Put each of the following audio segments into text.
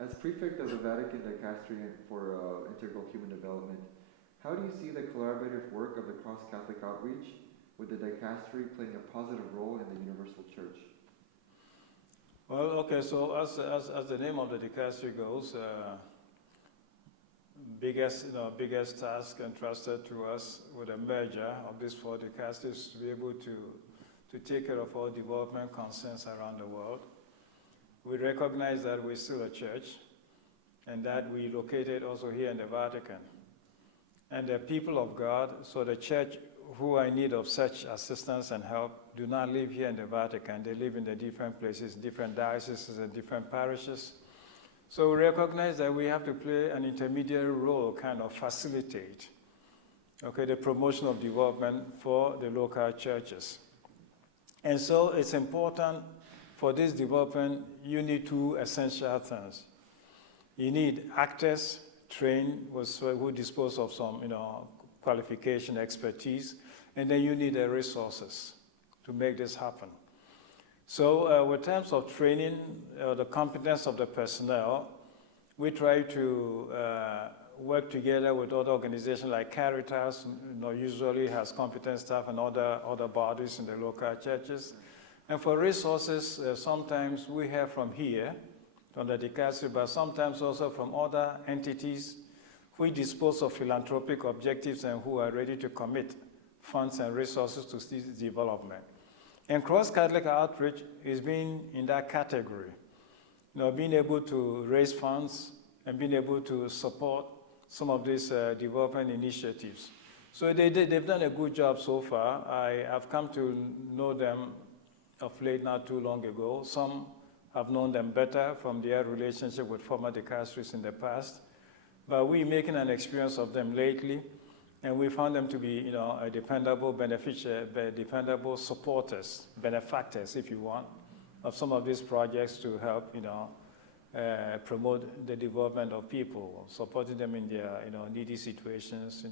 As Prefect of the Vatican Dicastery for Integral Human Development, how do you see the collaborative work of the cross-Catholic outreach with the Dicastery playing a positive role in the Universal Church? Well, okay, so as the name of the Dicastery goes, biggest task entrusted to us with a merger of these 4 dicasteries to be able to take care of all development concerns around the world. We recognize that we're still a church and that we located also here in the Vatican. And the people of God, so the church who are in need of such assistance and help do not live here in the Vatican. They live in the different places, different dioceses and different parishes. So we recognize that we have to play an intermediary role, kind of facilitate, okay, the promotion of development for the local churches. And so it's important for this development, you need 2 essential things. You need actors trained who dispose of some, qualification, expertise, and then you need the resources to make this happen. So in terms of training, the competence of the personnel, we try to work together with other organizations like Caritas, usually has competent staff and other bodies in the local churches. And for resources, sometimes we have from here, from the Dicastery, but sometimes also from other entities who dispose of philanthropic objectives and who are ready to commit funds and resources to this development. And cross-Catholic outreach is being in that category, being able to raise funds and being able to support some of these development initiatives. So they've done a good job so far. I have come to know them of late, not too long ago. Some have known them better from their relationship with former dicasteries in the past. But we're making an experience of them lately, and we found them to be, a dependable dependable supporters, benefactors, if you want, of some of these projects to help, promote the development of people, supporting them in their, needy situations,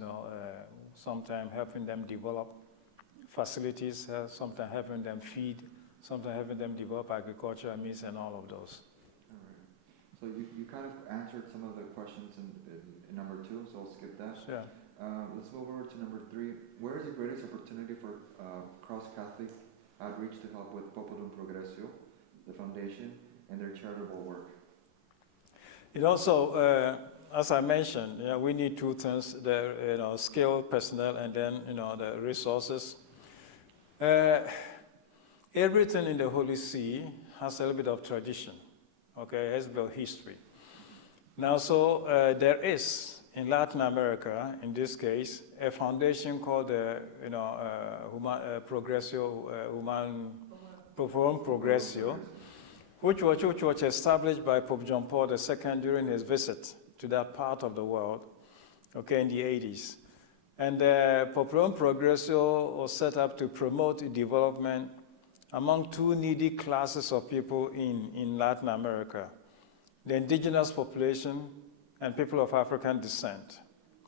sometimes helping them develop facilities, sometimes helping them feed, sometimes helping them develop agricultural means and all of those. All right. So you kind of answered some of the questions in number 2, so I'll skip that. Sure. Let's move over to number 3. Where is the greatest opportunity for cross-Catholic outreach to help with Populum Progressio, the foundation, and their charitable work? As I mentioned, we need 2 things, the skilled personnel and then the resources. Everything in the Holy See has a little bit of tradition, okay, has a bit of history. Now, so there is, in Latin America, in this case, a foundation called the Populum Progressio, which was established by Pope John Paul II during his visit to that part of the world, okay, in the 80s. And Populum Progressio was set up to promote development among 2 needy classes of people in Latin America, the indigenous population and people of African descent,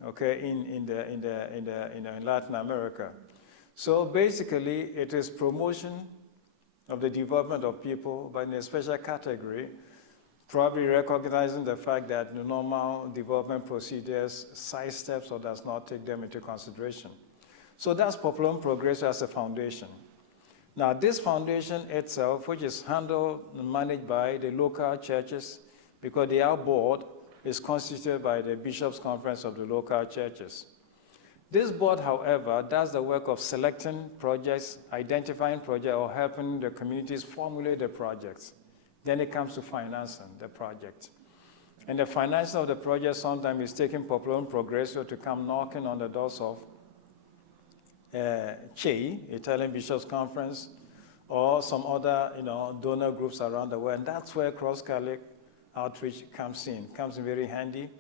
okay, in Latin America. So basically, it is promotion of the development of people, but in a special category, probably recognizing the fact that the normal development procedures sidesteps or does not take them into consideration. So that's Populum Progressio as a foundation. Now, this foundation itself, which is handled and managed by the local churches, because their board is constituted by the Bishops' Conference of the local churches. This board, however, does the work of selecting projects, identifying projects, or helping the communities formulate the projects. Then it comes to financing the project. And the financing of the project sometimes is taking Populum Progressio to come knocking on the doors of CHE, Italian Bishops' Conference, or some other donor groups around the world. And that's where cross-Catholic outreach comes in very handy.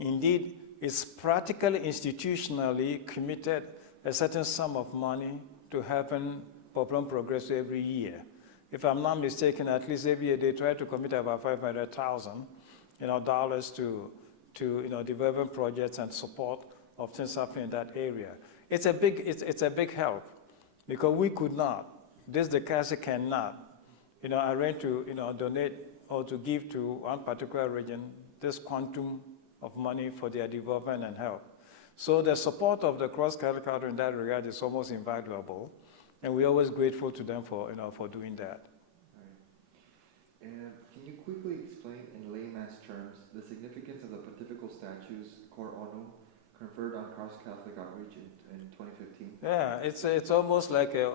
Indeed, it's practically institutionally committed a certain sum of money to helping Populum Progressio every year. If I'm not mistaken, at least every year they try to commit about $500,000 dollars to development projects and support of things happening in that area. It's a big help, because we could not, this dicastery cannot, arrange to, donate or to give to one particular region this quantum of money for their development and help. So the support of the cross-Catholic outreach in that regard is almost invaluable, and we're always grateful to them for doing that. Right. And can you quickly explain in layman's terms the significance of the pontifical statues Cor Onum conferred on cross-Catholic outreach in 2015? Yeah, it's almost like a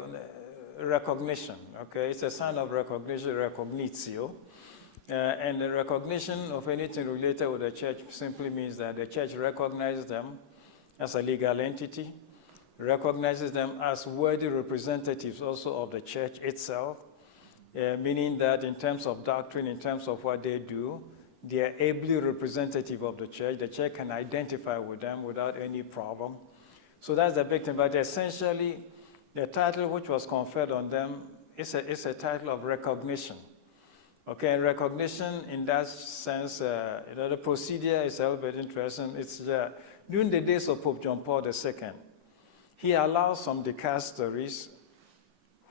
recognition, okay? It's a sign of recognition, recognitio. And the recognition of anything related with the church simply means that the church recognizes them as a legal entity, recognizes them as worthy representatives also of the church itself, meaning that in terms of doctrine, in terms of what they do, they are ably representative of the church. The church can identify with them without any problem. So that's the big thing. But essentially, the title which was conferred on them is a title of recognition. Okay, and recognition in that sense, the procedure is a little bit interesting. It's during the days of Pope John Paul II, he allows some dicasteries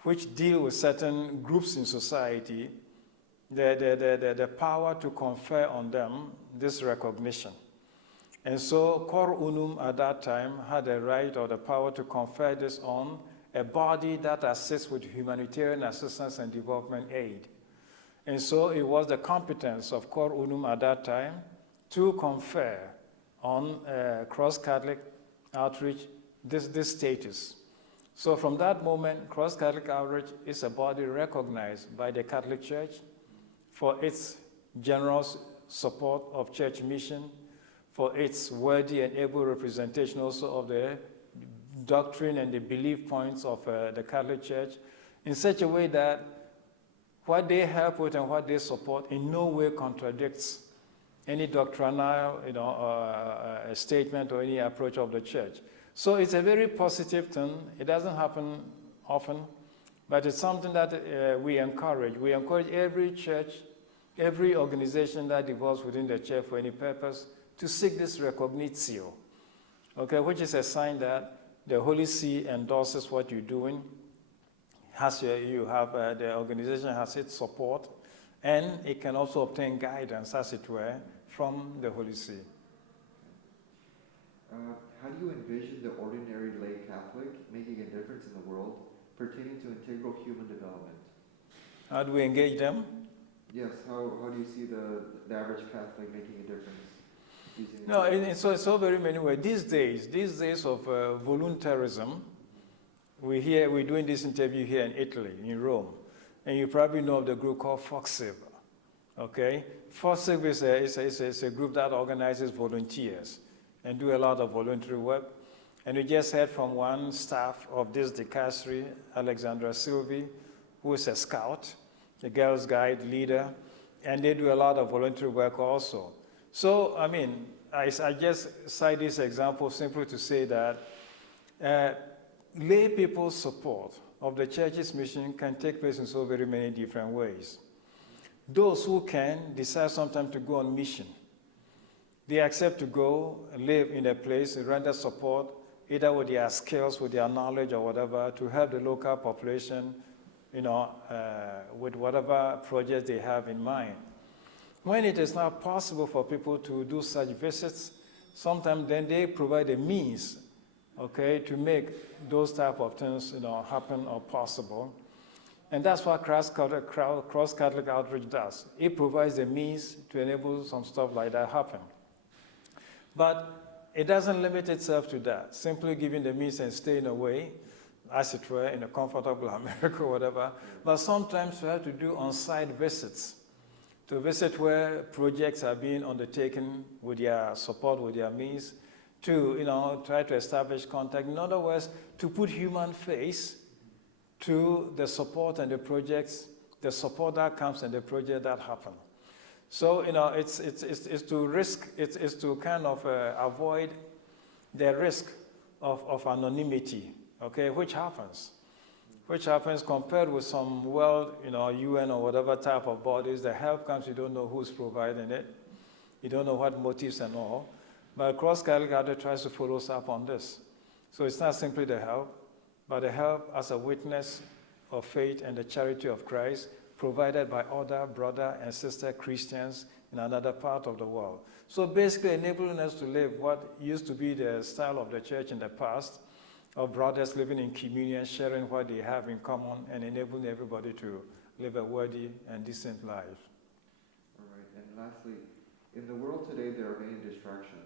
which deal with certain groups in society the power to confer on them this recognition. And so Cor Unum at that time had the right or the power to confer this on a body that assists with humanitarian assistance and development aid. And so it was the competence of Cor Unum at that time to confer on cross-Catholic outreach this status. So from that moment, cross-Catholic outreach is a body recognized by the Catholic Church for its generous support of church mission, for its worthy and able representation also of the doctrine and the belief points of the Catholic Church, in such a way that what they help with and what they support in no way contradicts any doctrinal statement or any approach of the church. So it's a very positive thing. It doesn't happen often, but it's something that we encourage. We encourage every church, every organization that develops within the church for any purpose to seek this recognitio, okay, which is a sign that the Holy See endorses what you're doing. The organization has its support, and it can also obtain guidance, as it were, from the Holy See. How do you envision the ordinary lay Catholic making a difference in the world pertaining to integral human development? How do we engage them? Yes, how do you see the average Catholic making a difference? No, it's so very many ways. These days of voluntarism, we're doing this interview here in Italy, in Rome, and you probably know of the group called FOXIV, okay? FOXIV is a group that organizes volunteers and do a lot of voluntary work. And we just heard from one staff of this Dicastery, Alexandra Silvi, who is a scout, a Girls Guide leader, and they do a lot of voluntary work also. So, I mean, I just cite this example simply to say that lay people's support of the church's mission can take place in so very many different ways. Those who can decide sometimes to go on mission. They accept to go, live in a place, render support, either with their skills, with their knowledge or whatever, to help the local population, with whatever projects they have in mind. When it is not possible for people to do such visits, sometimes then they provide a means, okay, to make those type of things, happen or possible. And that's what cross-Catholic outreach does. It provides a means to enable some stuff like that happen. But it doesn't limit itself to that, simply giving the means and staying away, as it were, in a comfortable America or whatever. But sometimes we have to do on-site visits, to visit where projects are being undertaken with their support, with their means, to try to establish contact. In other words, to put human face to the support and the projects, the support that comes and the project that happen. So it's to kind of avoid the risk of anonymity, okay, which happens compared with some UN or whatever type of bodies. The help comes, you don't know who's providing it, you don't know what motives and all. But cross-Catholic outreach tries to follow us up on this. So it's not simply the help, but the help as a witness of faith and the charity of Christ, provided by other brother and sister Christians in another part of the world. So basically enabling us to live what used to be the style of the church in the past, of brothers living in communion, sharing what they have in common, and enabling everybody to live a worthy and decent life. All right, and lastly, in the world today there are many distractions.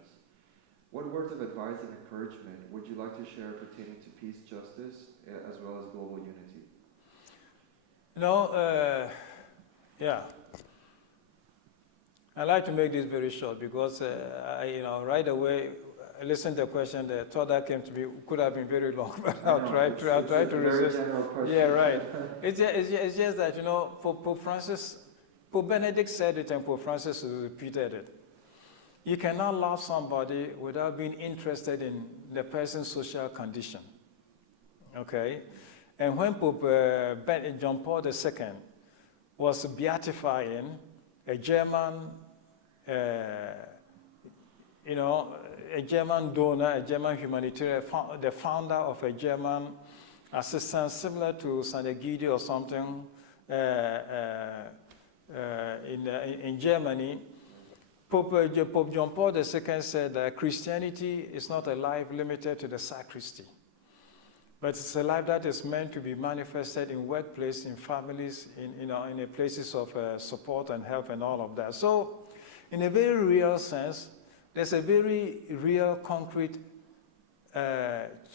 What words of advice and encouragement would you like to share pertaining to peace, justice, as well as global unity? Yeah. I like to make this very short because right away, I listened to the question. The thought that came to me could have been very long, but I'll try to resist. Yeah, right. It's just that Pope Benedict said it, and Pope Francis repeated it. You cannot love somebody without being interested in the person's social condition. Okay? And when Pope John Paul II was beatifying a German, a German donor, a German humanitarian, the founder of a German assistance similar to St. Egidio or something in Germany, Pope John Paul II said that Christianity is not a life limited to the sacristy, but it's a life that is meant to be manifested in workplace, in families, in the places of support and help and all of that. So, in a very real sense, there's a very real, concrete,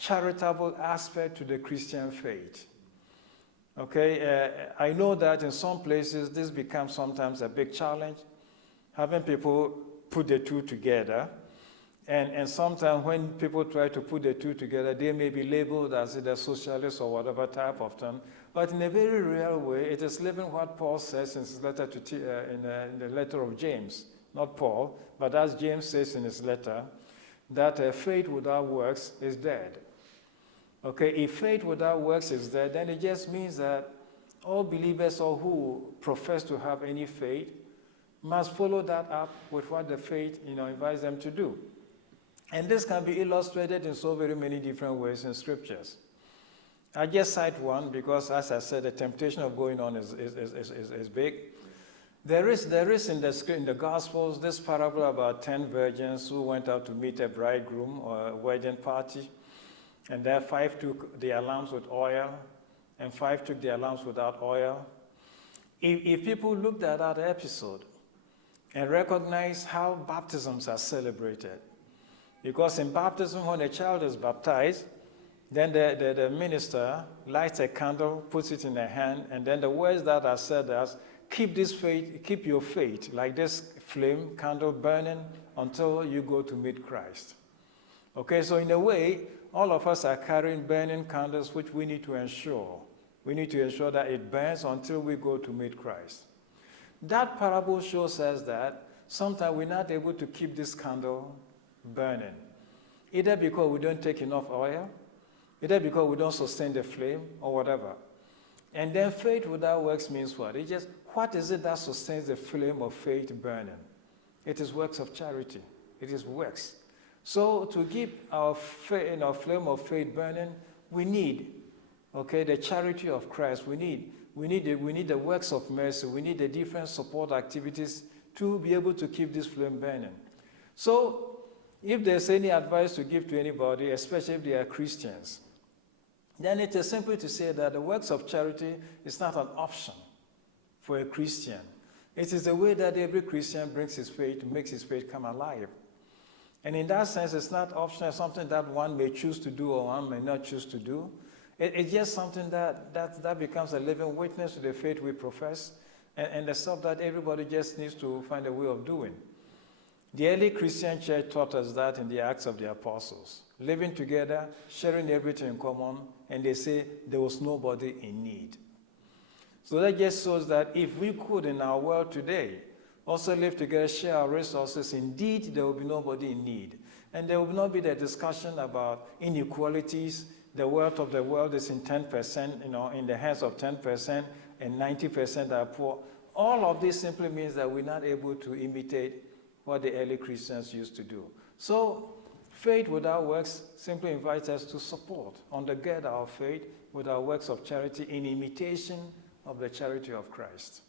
charitable aspect to the Christian faith. Okay, I know that in some places this becomes sometimes a big challenge, having people put the two together. And sometimes when people try to put the two together, they may be labeled as either socialist or whatever type of term. But in a very real way, it is living what Paul says in his letter in the letter of James. Not Paul, but as James says in his letter, that faith without works is dead. Okay, if faith without works is dead, then it just means that all believers or who profess to have any faith must follow that up with what the faith invites them to do. And this can be illustrated in so very many different ways in scriptures. I just cite one because, as I said, the temptation of going on is big. There is in the Gospels this parable about 10 virgins who went out to meet a bridegroom or a wedding party, and there 5 took their lamps with oil, and 5 took their lamps without oil. If people looked at that episode and recognize how baptisms are celebrated, because in baptism, when a child is baptized, then the minister lights a candle, puts it in a hand, and then the words that are said as, keep your faith, like this flame, candle burning until you go to meet Christ. Okay, so in a way, all of us are carrying burning candles, which we need to ensure. We need to ensure that it burns until we go to meet Christ. That parable shows us that sometimes we're not able to keep this candle burning, either because we don't take enough oil, either because we don't sustain the flame, or whatever. And then faith without works means what? It's just, what is it that sustains the flame of faith burning? It is works of charity. It is works. So to keep our flame of faith burning, we need, the charity of Christ. We need the works of mercy. We need the different support activities to be able to keep this flame burning. So if there's any advice to give to anybody, especially if they are Christians, then it is simply to say that the works of charity is not an option for a Christian. It is the way that every Christian brings his faith, makes his faith come alive. And in that sense, it's not optional, something that one may choose to do or one may not choose to do. It's just something that becomes a living witness to the faith we profess, and the stuff that everybody just needs to find a way of doing. The early Christian church taught us that in the Acts of the Apostles, living together, sharing everything in common, and they say there was nobody in need. So that just shows that if we could in our world today also live together, share our resources, indeed there will be nobody in need. And there will not be the discussion about inequalities. The wealth of the world is in 10%, in the hands of 10%, and 90% are poor. All of this simply means that we're not able to imitate what the early Christians used to do. So faith without works simply invites us to support, undergird our faith with our works of charity in imitation of the charity of Christ.